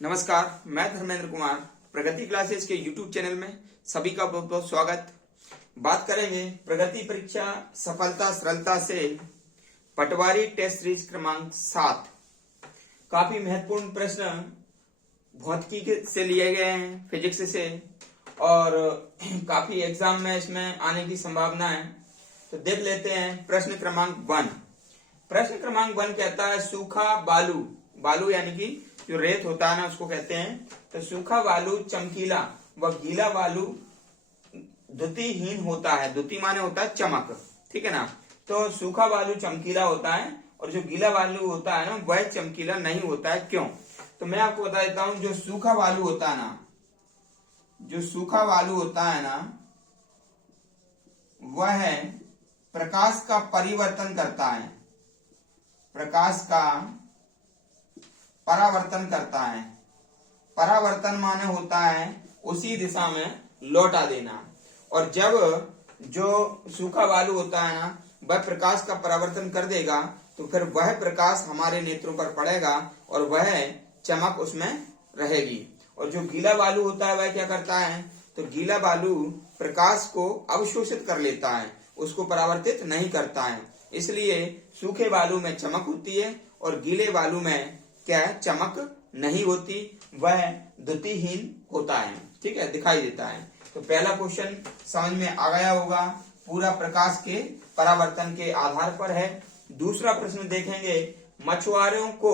नमस्कार, मैं धर्मेंद्र कुमार प्रगति क्लासेस के YouTube चैनल में सभी का बहुत बहुत स्वागत। बात करेंगे प्रगति परीक्षा सफलता सरलता से पटवारी टेस्ट सीरीज क्रमांक 7। काफी महत्वपूर्ण प्रश्न भौतिकी से लिए गए हैं, फिजिक्स से, और काफी एग्जाम में इसमें आने की संभावना है। तो देख लेते हैं प्रश्न क्रमांक 1। प्रश्न क्रमांक 1 कहता है सूखा बालू, बालू यानी कि जो रेत होता है ना उसको कहते हैं। तो सूखा बालू चमकीला व गीला बालू द्युतिहीन होता है। द्युति माने होता है चमक, ठीक है ना। तो सूखा बालू चमकीला होता है और जो गीला बालू होता है ना वह चमकीला नहीं होता है, क्यों? तो मैं आपको बता देता हूं, जो सूखा बालू होता है ना, जो सूखा बालू होता है ना वह प्रकाश का परिवर्तन करता है, प्रकाश का परावर्तन करता है। परावर्तन माने होता है उसी दिशा में लौटा देना। और जब जो सूखा बालू होता है ना वह प्रकाश का परावर्तन कर देगा तो फिर वह प्रकाश हमारे नेत्रों पर पड़ेगा और वह चमक उसमें रहेगी। और जो गीला बालू होता है वह क्या करता है? तो गीला बालू प्रकाश को अवशोषित कर लेता है, उसको परावर्तित नहीं करता है। इसलिए सूखे बालू में चमक होती है और गीले बालू में क्या है? चमक नहीं होती, वह द्युतिहीन होता है, ठीक है, दिखाई देता है। तो पहला क्वेश्चन समझ में आ गया होगा, पूरा प्रकाश के परावर्तन के आधार पर है। दूसरा प्रश्न देखेंगे, मछुआरों को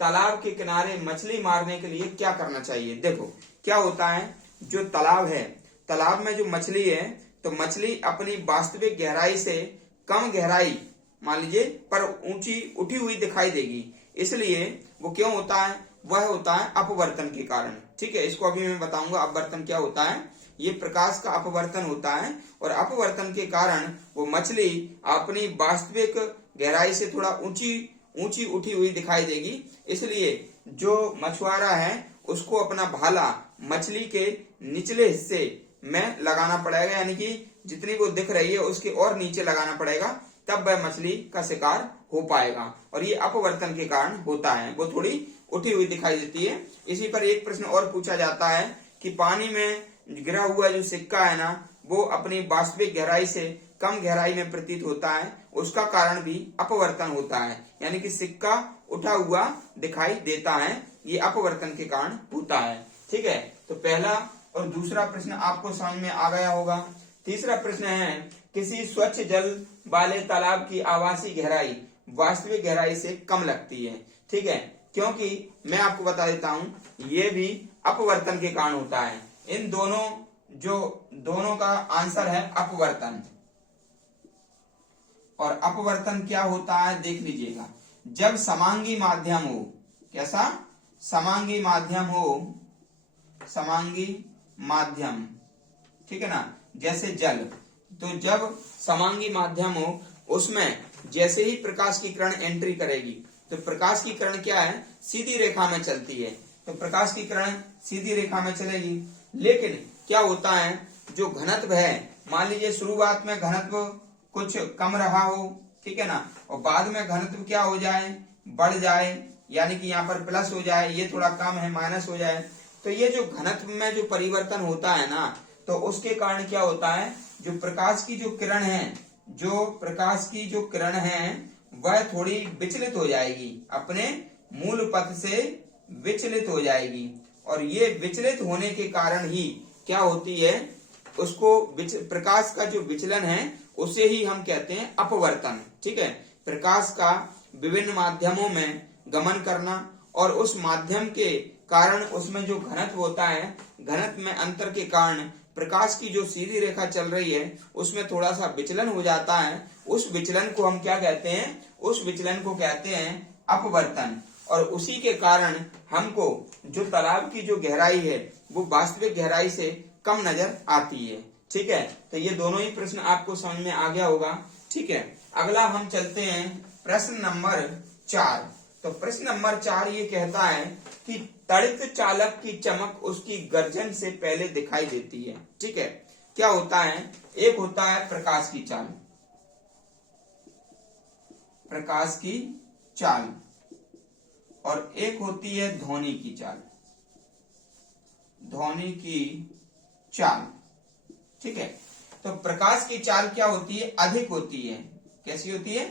तालाब के किनारे मछली मारने के लिए क्या करना चाहिए? देखो क्या होता है, जो तालाब है, तालाब में जो मछली है तो मछली अपनी वास्तविक गहराई से कम गहराई मान लीजिए पर ऊंची उठी हुई दिखाई देगी। इसलिए वो क्यों होता है? वह होता है अपवर्तन के कारण, ठीक है। इसको अभी मैं बताऊंगा अपवर्तन क्या होता है। ये प्रकाश का अपवर्तन होता है और अपवर्तन के कारण वो मछली अपनी वास्तविक गहराई से थोड़ा ऊंची उठी हुई दिखाई देगी। इसलिए जो मछुआरा है उसको अपना भाला मछली के निचले हिस्से में लगाना पड़ेगा, यानी कि जितनी वो दिख रही है उसके और नीचे लगाना पड़ेगा, तब वह मछली का शिकार हो पाएगा। और ये अपवर्तन के कारण होता है, वो थोड़ी उठी हुई दिखाई देती है। इसी पर एक प्रश्न और पूछा जाता है कि पानी में गिरा हुआ जो सिक्का है ना वो अपनी वास्तविक गहराई से कम गहराई में प्रतीत होता है, उसका कारण भी अपवर्तन होता है, यानी कि सिक्का उठा हुआ दिखाई देता है, ये अपवर्तन के कारण होता है, ठीक है। तो पहला और दूसरा प्रश्न आपको समझ में आ गया होगा। तीसरा प्रश्न है, किसी स्वच्छ जल वाले तालाब की आवासीय गहराई वास्तविक गहराई से कम लगती है, ठीक है, क्योंकि मैं आपको बता देता हूं ये भी अपवर्तन के कारण होता है। इन दोनों का आंसर है अपवर्तन। और अपवर्तन क्या होता है देख लीजिएगा, जब समांगी माध्यम हो, कैसा? समांगी माध्यम हो, समांगी माध्यम, ठीक है ना, जैसे जल। तो जब समांगी माध्यम हो उसमें जैसे ही प्रकाश की किरण एंट्री करेगी तो प्रकाश की किरण क्या है? सीधी रेखा में चलती है। तो प्रकाश की किरण सीधी रेखा में चलेगी, लेकिन क्या होता है, जो घनत्व है, मान लीजिए शुरुआत में घनत्व कुछ कम रहा हो, ठीक है ना, और बाद में घनत्व क्या हो जाए? बढ़ जाए, यानी कि यहाँ पर प्लस हो जाए, ये थोड़ा कम है माइनस हो जाए। तो ये जो घनत्व में जो परिवर्तन होता है ना, तो उसके कारण क्या होता है, जो प्रकाश की जो किरण है, जो प्रकाश की जो किरण है वह थोड़ी विचलित हो जाएगी, अपने मूल पथ से विचलित हो जाएगी। और ये विचलित होने के कारण ही क्या होती है, उसको प्रकाश का जो विचलन है उसे ही हम कहते हैं अपवर्तन, ठीक है। प्रकाश का विभिन्न माध्यमों में गमन करना और उस माध्यम के कारण उसमें जो घनत्व होता है, घनत्व में अंतर के कारण प्रकाश की जो सीधी रेखा चल रही है उसमें थोड़ा सा विचलन हो जाता है। उस विचलन को हम क्या कहते हैं? उस विचलन को कहते हैं अपवर्तन। और उसी के कारण हमको जो तालाब की जो गहराई है वो वास्तविक गहराई से कम नजर आती है, ठीक है। तो ये दोनों ही प्रश्न आपको समझ में आ गया होगा, ठीक है। अगला हम चलते हैं प्रश्न नंबर 4। तो प्रश्न नंबर 4 ये कहता है कि तड़ित चालक की चमक उसकी गर्जन से पहले दिखाई देती है, ठीक है। क्या होता है? एक होता है प्रकाश की चाल, प्रकाश की चाल, और एक होती है ध्वनि की चाल, ध्वनि की चाल। ठीक है, तो प्रकाश की चाल क्या होती है? अधिक होती है। कैसी होती है?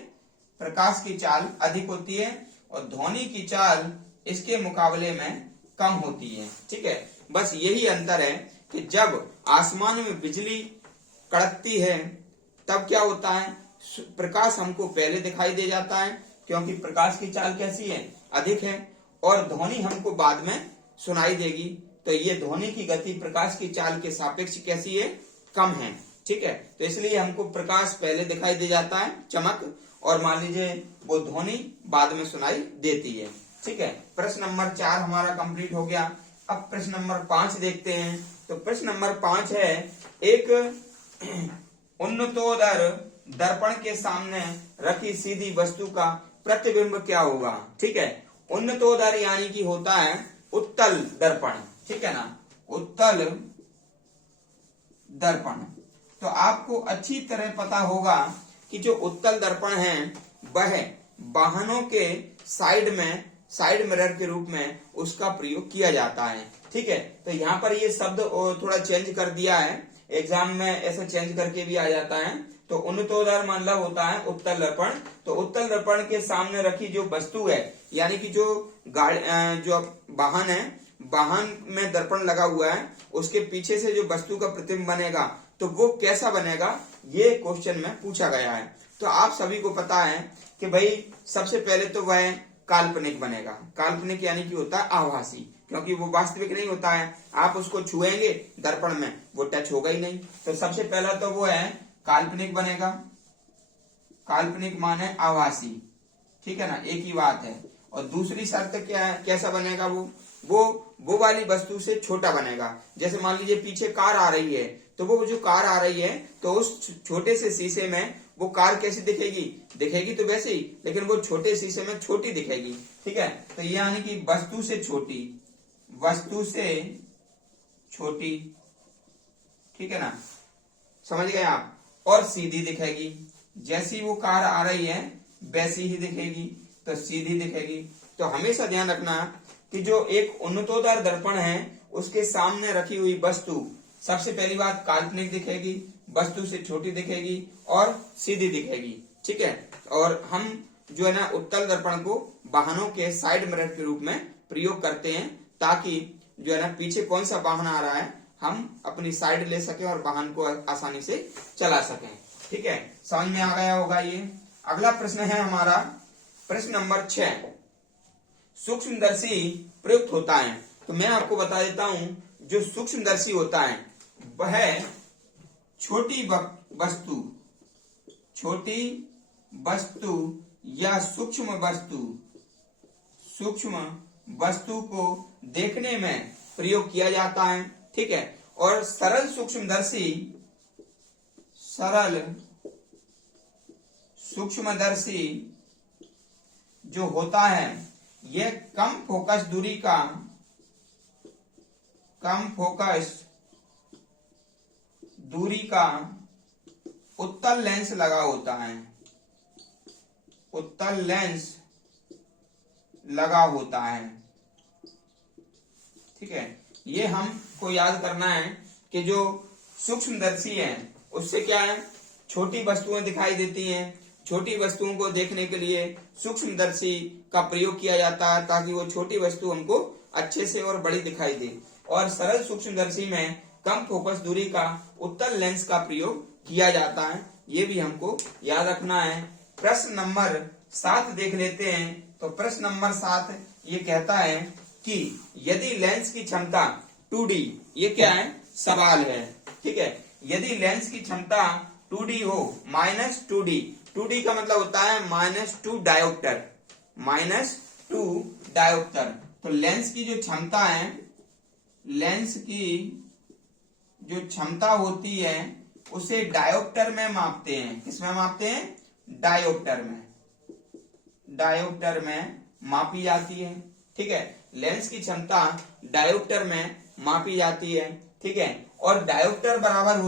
प्रकाश की चाल अधिक होती है और ध्वनि की चाल इसके मुकाबले में कम होती है। ठीक है, बस यही अंतर है कि जब आसमान में बिजली कड़कती है तब क्या होता है? प्रकाश हमको पहले दिखाई दे जाता है क्योंकि प्रकाश की चाल कैसी है? अधिक है, और ध्वनि हमको बाद में सुनाई देगी। तो ये ध्वनि की गति प्रकाश की चाल के सापेक्ष कैसी है? कम है। ठीक है, तो इसलिए हमको प्रकाश पहले दिखाई दे जाता है, चमक, और मान लीजिए वो ध्वनि बाद में सुनाई देती है। ठीक है, प्रश्न नंबर 4 हमारा कंप्लीट हो गया। अब प्रश्न नंबर 5 देखते हैं। तो प्रश्न नंबर 5 है, एक उन्नतोदर दर्पण के सामने रखी सीधी वस्तु का प्रतिबिंब क्या होगा? ठीक है, उन्नतोदर यानी कि होता है उत्तल दर्पण। ठीक है ना, उत्तल दर्पण। तो आपको अच्छी तरह पता होगा कि जो उत्तल दर्पण है वह वाहनों के साइड मिरर के रूप में उसका प्रयोग किया जाता है। ठीक है, तो यहाँ पर ये शब्द थोड़ा चेंज कर दिया है, एग्जाम में ऐसा चेंज करके भी आ जाता है। तो उन्नतोदर मतलब होता है उत्तल दर्पण। तो उत्तल दर्पण के सामने रखी जो वस्तु है, यानी कि जो जो वाहन है, वाहन में दर्पण लगा हुआ है, उसके पीछे से जो वस्तु का प्रतिबिंब बनेगा तो वो कैसा बनेगा, ये क्वेश्चन में पूछा गया है। तो आप सभी को पता है कि भाई सबसे पहले तो वह काल्पनिक बनेगा। काल्पनिक यानी कि होता है आभासी, क्योंकि वो वास्तविक नहीं होता है। आप उसको छुएंगे दर्पण में, वो टच होगा ही नहीं। तो सबसे पहला तो वो है काल्पनिक बनेगा। काल्पनिक माने आभासी। ठीक है ना, एक ही बात है। और दूसरी शर्त क्या है, कैसा बनेगा? वो वाली वस्तु से छोटा बनेगा। जैसे मान लीजिए पीछे कार आ रही है, तो वो जो कार आ रही है तो उस छोटे से शीशे में वो कार कैसी दिखेगी तो वैसे ही, लेकिन वो छोटे शीशे में छोटी दिखेगी। ठीक है, तो ये यानी कि वस्तु से छोटी। ठीक है ना, समझ गए आप? और सीधी दिखेगी। जैसी वो कार आ रही है वैसी ही दिखेगी, तो सीधी दिखेगी। तो हमेशा ध्यान रखना कि जो एक उन्नतोदर दर्पण है उसके सामने रखी हुई वस्तु सबसे पहली बात काल्पनिक दिखेगी, वस्तु से छोटी दिखेगी और सीधी दिखेगी। ठीक है, और हम जो है ना उत्तल दर्पण को वाहनों के साइड मिरर के रूप में प्रयोग करते हैं, ताकि जो है ना पीछे कौन सा वाहन आ रहा है हम अपनी साइड ले सके और वाहन को आसानी से चला सकें। ठीक है, समझ में आ गया होगा ये। अगला प्रश्न है हमारा प्रश्न नंबर 6, सूक्ष्मदर्शी प्रयुक्त होता है। तो मैं आपको बता देता हूं, जो सूक्ष्मदर्शी होता है वह छोटी वस्तु या सूक्ष्म वस्तु को देखने में प्रयोग किया जाता है। ठीक है, और सरल सूक्ष्मदर्शी जो होता है यह कम फोकस दूरी का उत्तल लेंस लगा होता है। उत्तल लेंस लगा होता है। ठीक है, ये हमको याद करना है कि जो सूक्ष्मदर्शी है उससे क्या है, छोटी वस्तुएं दिखाई देती हैं। छोटी वस्तुओं को देखने के लिए सूक्ष्मदर्शी का प्रयोग किया जाता है, ताकि वो छोटी वस्तु हमको अच्छे से और बड़ी दिखाई दे। और सरल सूक्ष्मदर्शी में कम फोकस दूरी का उत्तल लेंस का प्रयोग किया जाता है। ये भी हमको याद रखना है। प्रश्न नंबर 7 देख लेते हैं। तो प्रश्न नंबर 7 ये कहता है कि यदि लेंस की क्षमता 2D, ये क्या है, सवाल है। ठीक है, यदि लेंस की क्षमता 2D हो, -2D, 2D का मतलब होता है -2 डायोप्टर, -2 डायोप्टर। तो लेंस की जो क्षमता है, लेंस की जो क्षमता होती है उसे डायोप्टर में मापते हैं। किसमें मापते हैं? डायोप्टर में मापी जाती है। ठीक है, लेंस की क्षमता डायोप्टर में मापी जाती है। ठीक है, और डायोप्टर बराबर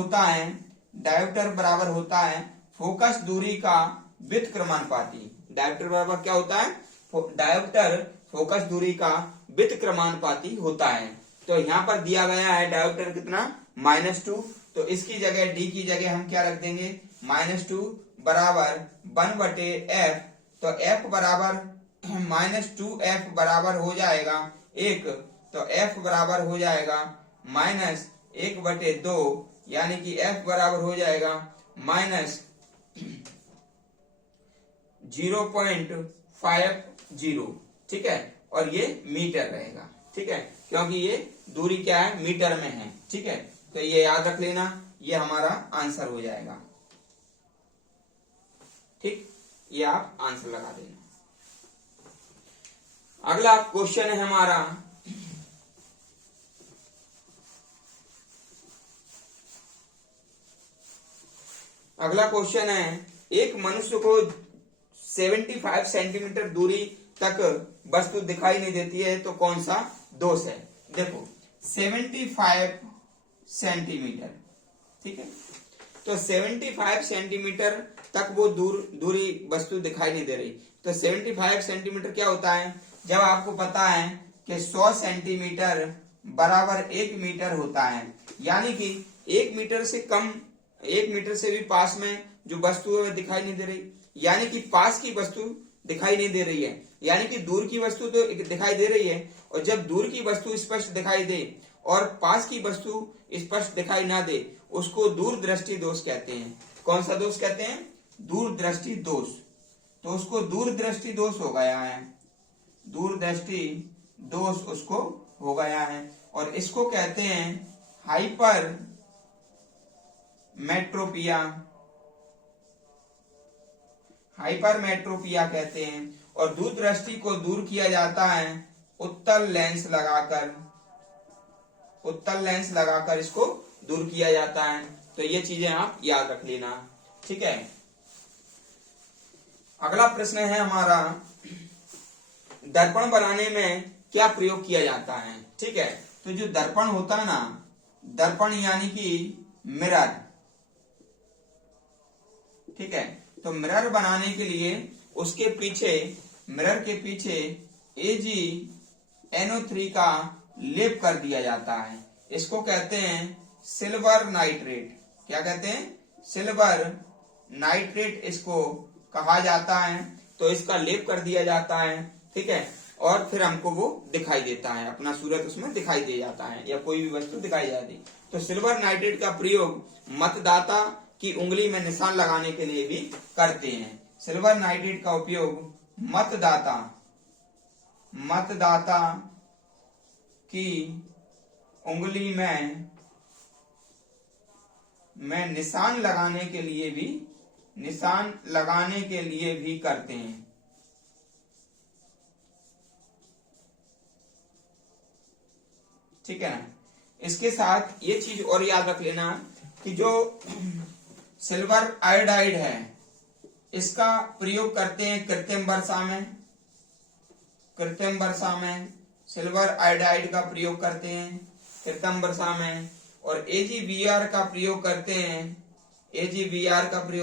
होता है फोकस दूरी का व्युत्क्रमानुपाती। डायोप्टर बराबर क्या होता है? डायोप्टर फोकस दूरी का व्युत्क्रमानुपाती होता है। तो यहाँ पर दिया गया है डायोप्टर कितना -2, तो इसकी जगह डी की जगह हम क्या रख देंगे -2 बराबर 1/f, तो f बराबर -2f बराबर हो जाएगा 1, तो f बराबर हो जाएगा -1/2, यानी कि f बराबर हो जाएगा -0.50, ठीक है, और ये मीटर रहेगा, ठीक है, क्योंकि ये दूरी क्या है मीटर में है, ठीक है, तो ये याद रख लेना, ये हमारा आंसर हो जाएगा, ठीक, ये आप आंसर लगा देना। अगला क्वेश्चन है हमारा अगला क्वेश्चन है, एक मनुष्य को 75 सेंटीमीटर दूरी तक वस्तु दिखाई नहीं देती है, तो कौन सा दोष है। देखो 75 सेंटीमीटर, ठीक है, तो 75 सेंटीमीटर तक वो दूरी वस्तु दिखाई नहीं दे रही, तो 75 सेंटीमीटर क्या होता है, जब आपको पता है कि 100 सेंटीमीटर बराबर 1 मीटर होता है, यानी कि 1 मीटर से कम, 1 मीटर से भी पास में जो वस्तु है दिखाई नहीं दे रही, यानी कि पास की वस्तु दिखाई नहीं दे रही है, यानी कि दूर की वस्तु तो दिखाई दे रही है, और जब दूर की वस्तु स्पष्ट दिखाई दे और पास की वस्तु स्पष्ट दिखाई ना दे, उसको दूरदृष्टि दोष कहते हैं। कौन सा दोष कहते हैं, दूरदृष्टि दोष, तो उसको दूरदृष्टि दोष हो गया है, दूरदृष्टि दोष उसको हो गया है, और इसको कहते हैं हाइपर मेट्रोपिया, हाइपरमेट्रोपिया कहते हैं, और दूरदृष्टि को दूर किया जाता है उत्तल लेंस लगाकर, उत्तल लेंस लगाकर इसको दूर किया जाता है, तो ये चीजें आप याद रख लेना, ठीक है। अगला प्रश्न है हमारा, दर्पण बनाने में क्या प्रयोग किया जाता है, ठीक है, तो जो दर्पण होता है ना, दर्पण यानी कि मिरर, ठीक है, तो मिरर बनाने के लिए उसके पीछे, मिरर के पीछे AgNO3 का लेप कर दिया जाता है, इसको कहते हैं सिल्वर नाइट्रेट, क्या कहते हैं, सिल्वर नाइट्रेट इसको कहा जाता है, तो इसका लेप कर दिया जाता है, ठीक है, और फिर हमको वो दिखाई देता है, अपना सूरत उसमें दिखाई दे जाता है, या कोई भी वस्तु दिखाई जाती। तो सिल्वर नाइट्रेट का प्रयोग मतदाता की उंगली में निशान लगाने के लिए भी करते हैं। सिल्वर नाइट्रेट का उपयोग मतदाता की उंगली में निशान लगाने के लिए भी करते हैं, ठीक है ना। इसके साथ ये चीज और याद रख लेना कि जो सिल्वर आयोडाइड है, इसका प्रयोग करते हैं कृत्रिम वर्षा में, सिल्वर आयोडाइड का प्रयोग करते हैं कृत्रिम वर्षा में, और AgBr का प्रयोग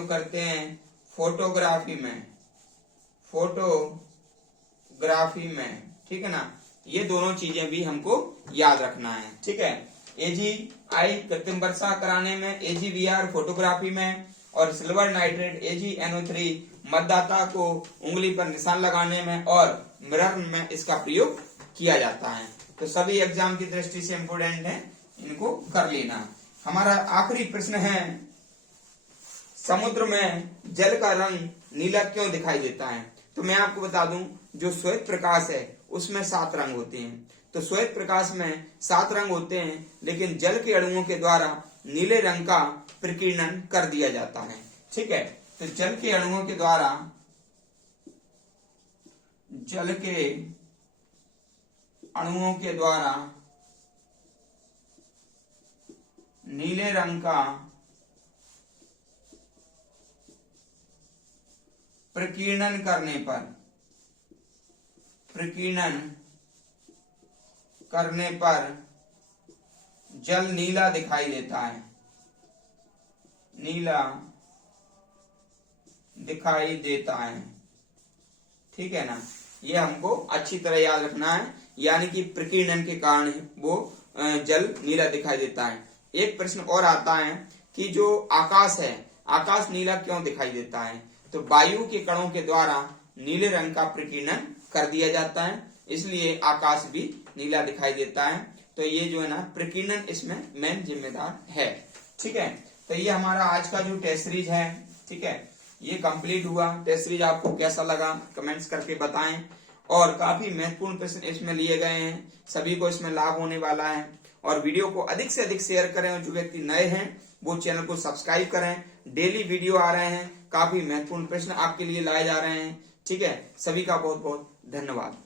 करते हैं फोटोग्राफी में, ठीक है ना। ये दोनों चीजें भी हमको याद रखना है, ठीक है, AgI कृत्रिम वर्षा कराने में, AgBr फोटोग्राफी में, और सिल्वर नाइट्रेट AgNO3 मतदाता को उंगली पर निशान लगाने में, और मिरर में इसका प्रयोग किया जाता है। तो सभी एग्जाम की दृष्टि से इम्पोर्टेंट है, इनको कर लेना। हमारा आखिरी प्रश्न है, समुद्र में जल का रंग नीला क्यों दिखाई देता है। तो मैं आपको बता दूं, जो श्वेत प्रकाश है उसमें 7 रंग होते हैं, तो श्वेत प्रकाश में 7 रंग होते हैं, लेकिन जल के अणुओं के द्वारा नीले रंग का प्रकीर्णन कर दिया जाता है, ठीक है। तो जल के अणुओं के द्वारा नीले रंग का प्रकीर्णन करने पर जल नीला दिखाई देता है, ठीक है ना। ये हमको अच्छी तरह याद रखना है, यानी कि प्रकीर्णन के कारण वो जल नीला दिखाई देता है। एक प्रश्न और आता है कि जो आकाश है, आकाश नीला क्यों दिखाई देता है? तो वायु के कणों के द्वारा नीले रंग का प्रकीर्णन कर दिया जाता है, इसलिए आकाश भी नीला दिखाई देता है। तो ये जो है ना प्रकीर्णन इसमें मेन जिम्मेदार है। ठीक है, तो ये हमारा आज का जो टेस्ट सीरीज है, ठीक है, ये कंप्लीट हुआ। टेस्ट सीरीज आपको कैसा लगा कमेंट्स करके बताएं। और काफी महत्वपूर्ण प्रश्न इसमें लिए गए हैं, सभी को इसमें लाभ होने वाला है। और वीडियो को अधिक से अधिक शेयर करें और जो व्यक्ति नए हैं वो चैनल को सब्सक्राइब करें। डेली वीडियो आ रहे हैं, काफी महत्वपूर्ण प्रश्न आपके लिए लाए जा रहे हैं। ठीक है, सभी का बहुत बहुत धन्यवाद।